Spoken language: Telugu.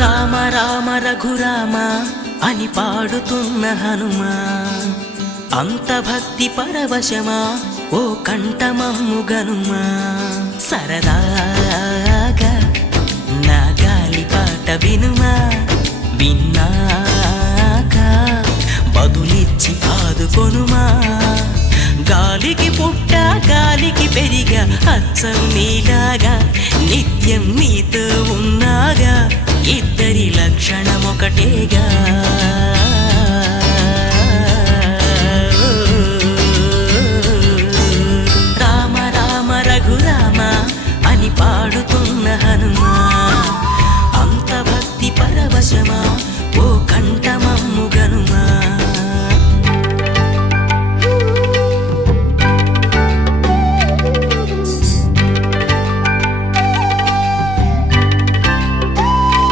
రామ రామ రఘురామ అని పాడుతున్న హనుమా, అంత భక్తి పరవశమా ఓ కంఠమమ్ము గనుమా. సరదాగా నా గాలి పాట వినుమా, విన్నాక బదులిచ్చి ఆదుకొనుమా. గాలికి పుట్ట గాలికి పెరిగా అచ్చం నీలాగా, నిత్యం నీతో ఉన్నాగా, ఇద్దరి లక్షణమొకటేగా.